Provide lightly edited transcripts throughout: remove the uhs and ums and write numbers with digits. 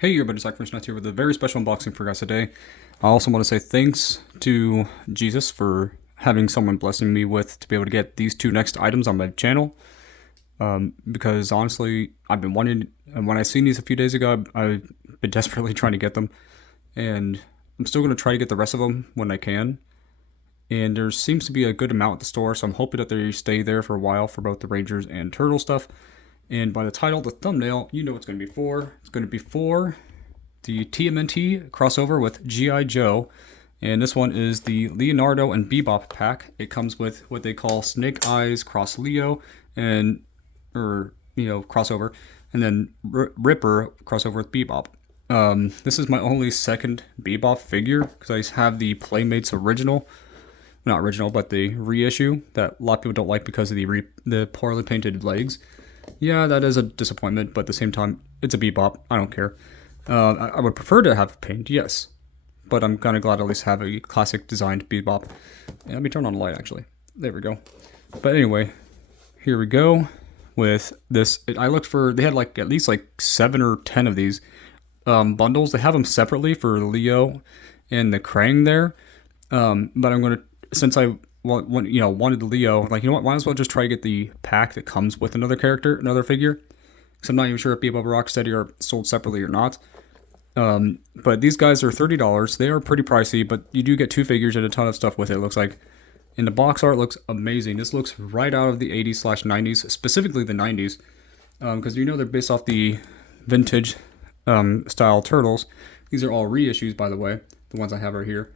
Hey everybody, Zach here with a very special unboxing for you guys today. I also want to say thanks to Jesus for having someone blessing me with to be able to get these two next items on my channel. Because honestly, I've been wanting, and when I seen these a few days ago, I've been desperately trying to get them. And I'm still going to try to get the rest of them when I can. And there seems to be a good amount at the store, so I'm hoping that they stay there for a while for both the Rangers and Turtle stuff. And by the title, the thumbnail, you know what it's going to be for. It's going to be for the TMNT crossover with G.I. Joe. And this one is the Leonardo and Bebop pack. It comes with what they call Snake Eyes cross Leo and, crossover. And then Ripper crossover with Bebop. This is my only second Bebop figure because I have the Playmates original. Not original, but the reissue that a lot of people don't like because of the poorly painted legs. Yeah, that is a disappointment, but at the same time, it's a Bebop. I don't care. I would prefer to have paint, yes, but I'm kind of glad to at least have a classic designed Bebop. Yeah, let me turn on the light, actually. There we go. But anyway, here we go with this. I looked for, they had like at least like 7 or 10 of these bundles. They have them separately for Leo and the Krang there, but I'm going to, since I wanted the Leo, like, you know what, might as well just try to get the pack that comes with another character, another figure, because I'm not even sure if Bebop Rocksteady are sold separately or not. But these guys are $30. They are pretty pricey, but you do get 2 figures and a ton of stuff with it, it looks like. And the box art looks amazing. This looks right out of the 80s/90s, specifically the 90s, because they're based off the vintage style Turtles. These are all reissues, by the way, the ones I have right here,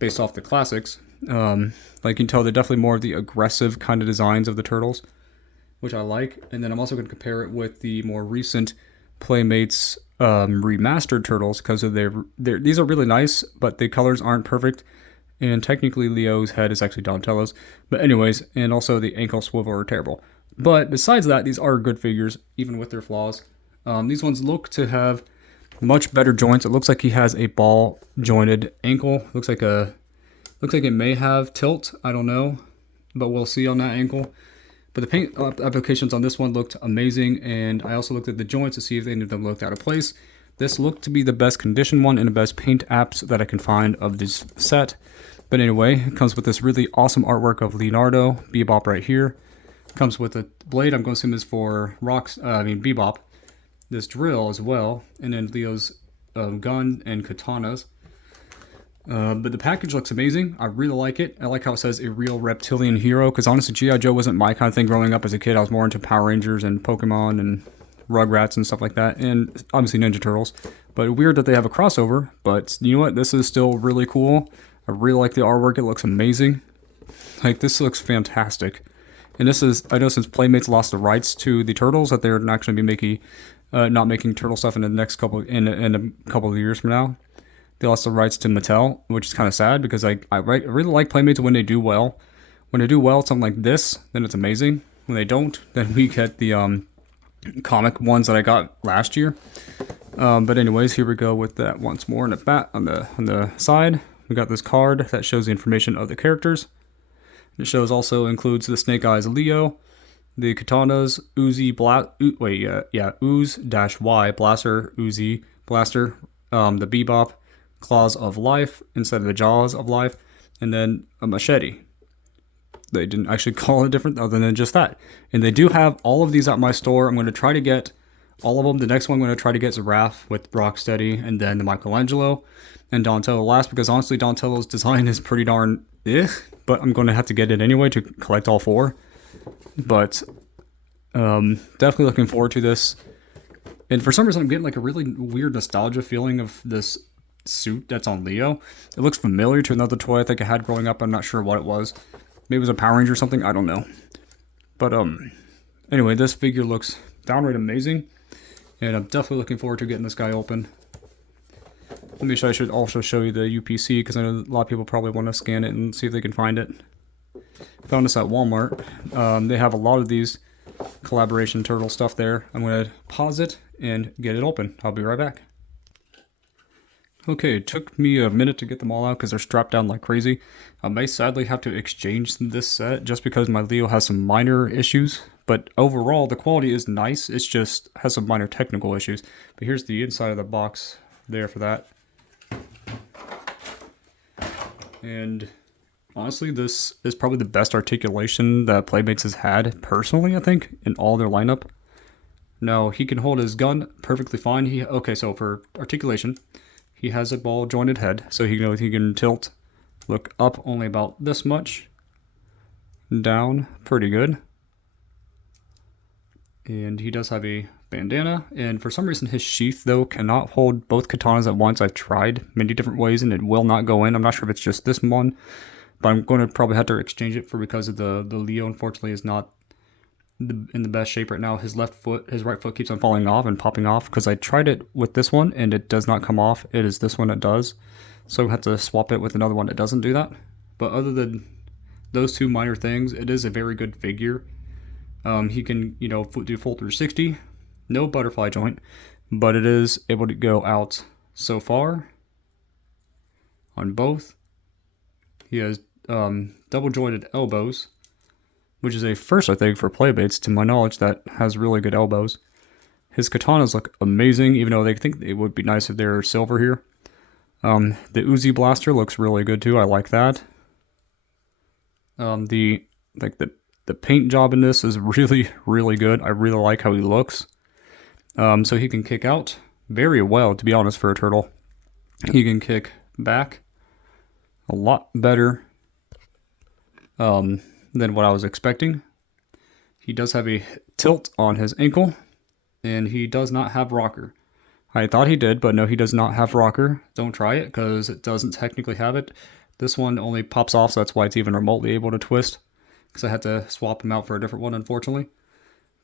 based off the classics. Like you can tell, they're definitely more of the aggressive kind of designs of the Turtles, which I like. And then I'm also going to compare it with the more recent Playmates remastered Turtles, because of these are really nice, but the colors aren't perfect. And technically Leo's head is actually Donatello's. But anyways, and also the ankle swivel are terrible. But besides that, these are good figures, even with their flaws. These ones look to have much better joints. It looks like he has a ball jointed ankle. Looks like it may have tilt. I don't know, but we'll see on that ankle. But the paint applications on this one looked amazing, and I also looked at the joints to see if any of them looked out of place. This looked to be the best condition one and the best paint apps that I can find of this set. But anyway, it comes with this really awesome artwork of Leonardo, Bebop right here. It comes with a blade, I'm going to assume is for Bebop. This drill as well, and then Leo's gun and katanas. But the package looks amazing. I really like it. I like how it says a real reptilian hero, because honestly, G.I. Joe wasn't my kind of thing growing up as a kid. I was more into Power Rangers and Pokemon and Rugrats and stuff like that, and obviously Ninja Turtles. But weird that they have a crossover, but you know what? This is still really cool. I really like the artwork. It looks amazing. Like, this looks fantastic. And this is, I know since Playmates lost the rights to the Turtles, that they're not going to be not making Turtle stuff in the next couple of years from now. They lost the rights to Mattel, which is kind of sad, because I really like Playmates when they do well. When they do well, something like this, then it's amazing. When they don't, then we get the comic ones that I got last year. But anyways, here we go with that once more. And on the side, we got this card that shows the information of the characters. It also includes the Snake Eyes Leo, the katanas Ooze-Y Blaster, Ooze Blaster, the Bebop Claws of Life instead of the Jaws of Life, and then a machete. They didn't actually call it different other than just that. And they do have all of these at my store. I'm going to try to get all of them. The next one I'm going to try to get is Raph with Rocksteady, and then the Michelangelo and Donatello last, because honestly Donatello's design is pretty darn but I'm going to have to get it anyway to collect all 4. But definitely looking forward to this. And for some reason I'm getting like a really weird nostalgia feeling of this suit that's on Leo. It looks familiar to another toy I think I had growing up. I'm not sure what it was. Maybe it was a Power Ranger or something. I don't know. But anyway, this figure looks downright amazing, and I'm definitely looking forward to getting this guy open. I should also show you the UPC, because I know a lot of people probably want to scan it and see if they can find it. Found this at Walmart. They have a lot of these collaboration turtle stuff there. I'm going to pause it and get it open. I'll be right back. Okay, it took me a minute to get them all out because they're strapped down like crazy. I may sadly have to exchange this set just because my Leo has some minor issues, but overall the quality is nice. It's just has some minor technical issues. But here's the inside of the box there for that. And honestly, this is probably the best articulation that Playmates has had, personally, I think, in all their lineup. Now, he can hold his gun perfectly fine. Okay, so for articulation, he has a ball jointed head, so he can tilt, look up only about this much, down pretty good. And he does have a bandana, and for some reason his sheath, though, cannot hold both katanas at once. I've tried many different ways, and it will not go in. I'm not sure if it's just this one, but I'm going to probably have to exchange it because of the Leo, unfortunately, is not in the best shape right now. His right foot keeps on falling off and popping off, because I tried it with this one, and it does not come off. It is this one that does, so I have to swap it with another one that doesn't do that. But other than those two minor things, it is a very good figure. He can, do full 360, no butterfly joint, but it is able to go out so far on both. He has double jointed elbows, which is a first, I think, for Playmates, to my knowledge, that has really good elbows. His katanas look amazing, even though they think it would be nice if they're silver here. The Uzi blaster looks really good too. I like that. The paint job in this is really, really good. I really like how he looks. So he can kick out very well, to be honest, for a turtle. He can kick back a lot better than what I was expecting. He does have a tilt on his ankle, and he does not have rocker. I thought he did, but no, he does not have rocker. Don't try it, because it doesn't technically have it. This one only pops off, so that's why it's even remotely able to twist, because I had to swap him out for a different one, unfortunately.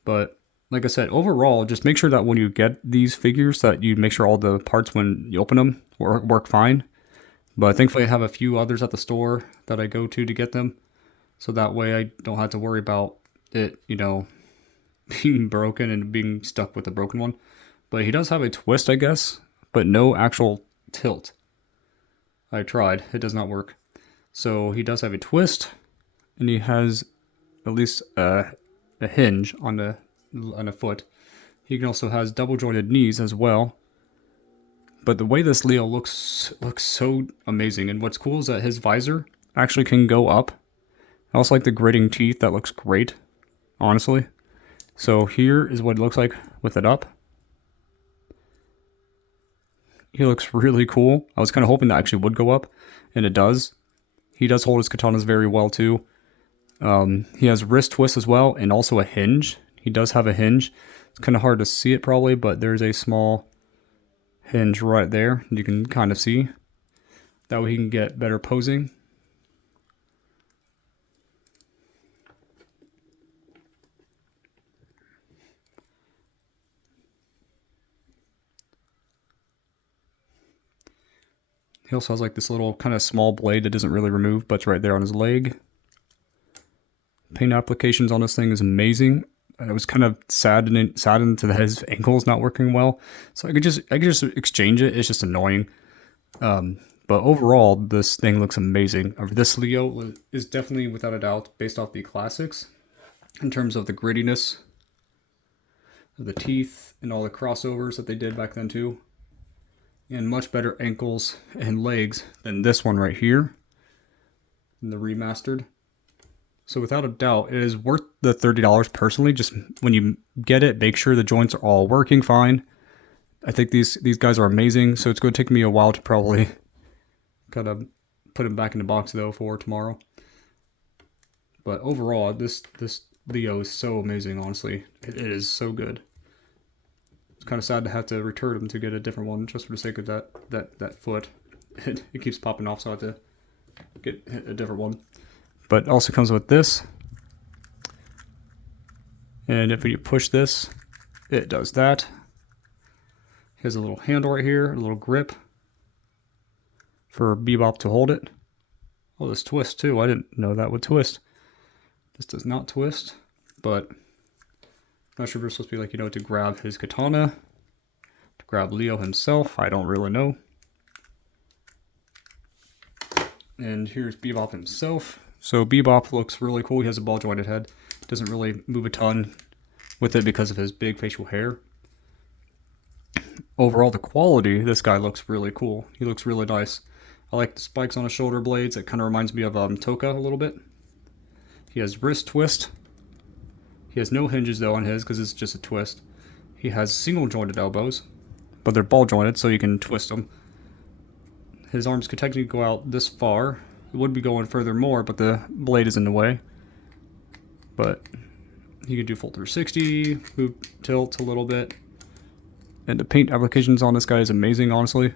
But like I said, overall, just make sure that when you get these figures, that you make sure all the parts when you open them work fine. But thankfully I have a few others at the store that I go to get them, so that way I don't have to worry about it, being broken and being stuck with a broken one. But he does have a twist, I guess, but no actual tilt. I tried, it does not work. So he does have a twist, and he has at least a hinge on a foot. He also has double jointed knees as well. But the way this Leo looks so amazing, and what's cool is that his visor actually can go up. I also like the gritting teeth, that looks great, honestly. So here is what it looks like with it up. He looks really cool. I was kind of hoping that actually would go up, and it does. He does hold his katanas very well too. He has wrist twist as well, and also a hinge. He does have a hinge. It's kind of hard to see it probably, but there's a small hinge right there. You can kind of see. That way he can get better posing. He also has like this little kind of small blade that doesn't really remove, but it's right there on his leg. Paint applications on this thing is amazing. I was kind of saddened that his ankle's not working well, so I could just exchange it. It's just annoying. But overall, this thing looks amazing. This Leo is definitely, without a doubt, based off the classics in terms of the grittiness of the teeth and all the crossovers that they did back then too. And much better ankles and legs than this one right here, in the remastered. So without a doubt, it is worth the $30 personally. Just when you get it, make sure the joints are all working fine. I think these guys are amazing, so it's going to take me a while to probably kind of put them back in the box though for tomorrow. But overall, this Leo is so amazing, honestly. It is so good. It's kind of sad to have to return them to get a different one, just for the sake of that foot. It keeps popping off, so I have to get a different one. But it also comes with this. And if you push this, it does that. It has a little handle right here, a little grip for Bebop to hold it. Oh, this twist too. I didn't know that would twist. This does not twist, but I'm not sure if we're supposed to be like, to grab his katana, to grab Leo himself. I don't really know. And here's Bebop himself. So Bebop looks really cool. He has a ball jointed head. Doesn't really move a ton. with it because of his big facial hair. Overall, the quality, this guy looks really cool. He looks really nice. I like the spikes on his shoulder blades. It kind of reminds me of Toka a little bit. He has wrist twist. He has no hinges though on his because it's just a twist. He has single jointed elbows, but they're ball jointed so you can twist them. His arms could technically go out this far. It would be going further more, but the blade is in the way. But he could do full 360, move tilt a little bit. And the paint applications on this guy is amazing, honestly.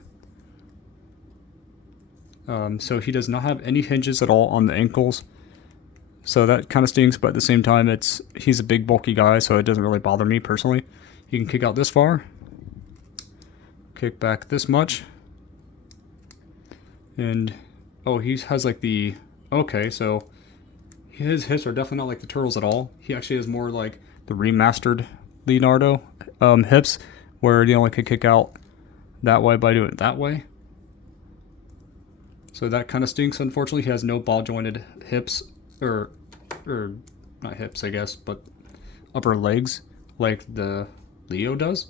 So he does not have any hinges at all on the ankles. So that kind of stinks, but at the same time, he's a big, bulky guy, so it doesn't really bother me personally. He can kick out this far. Kick back this much. And, oh, he has like the... Okay, so his hips are definitely not like the Turtles at all. He actually has more like the remastered Leonardo hips, where he only could kick out that way by doing it that way. So that kind of stinks, unfortunately. He has no ball jointed hips, or not hips, I guess, but upper legs, like the Leo does.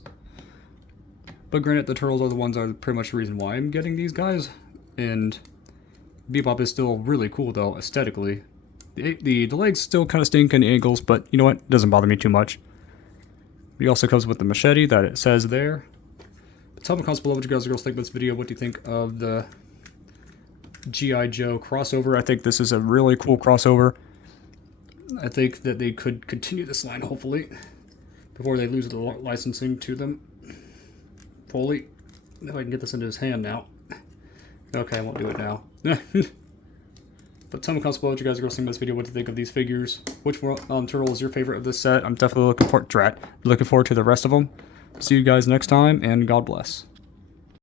But granted, the Turtles are the ones that are pretty much the reason why I'm getting these guys. And Bebop is still really cool, though, aesthetically. The legs still kind of stink and the ankles, but you know what? It doesn't bother me too much. He also comes with the machete that it says there. But tell me in the comments below what you guys are going to think of this video. What do you think of the G.I. Joe crossover? I think this is a really cool crossover. I think that they could continue this line, hopefully, before they lose the licensing to them fully. If I can get this into his hand now. Okay, I won't do it now. But tell me in the comments below what you guys are going to think of this video. What do you think of these figures? Which turtle is your favorite of this set? I'm definitely looking forward to the rest of them. See you guys next time, and God bless.